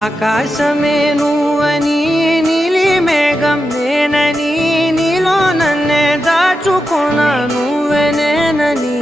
ఆకాశమే నువ్వని నీలి మేఘం నేనని నీలో నన్నే దాచుకున్నా నువ్వే నేనని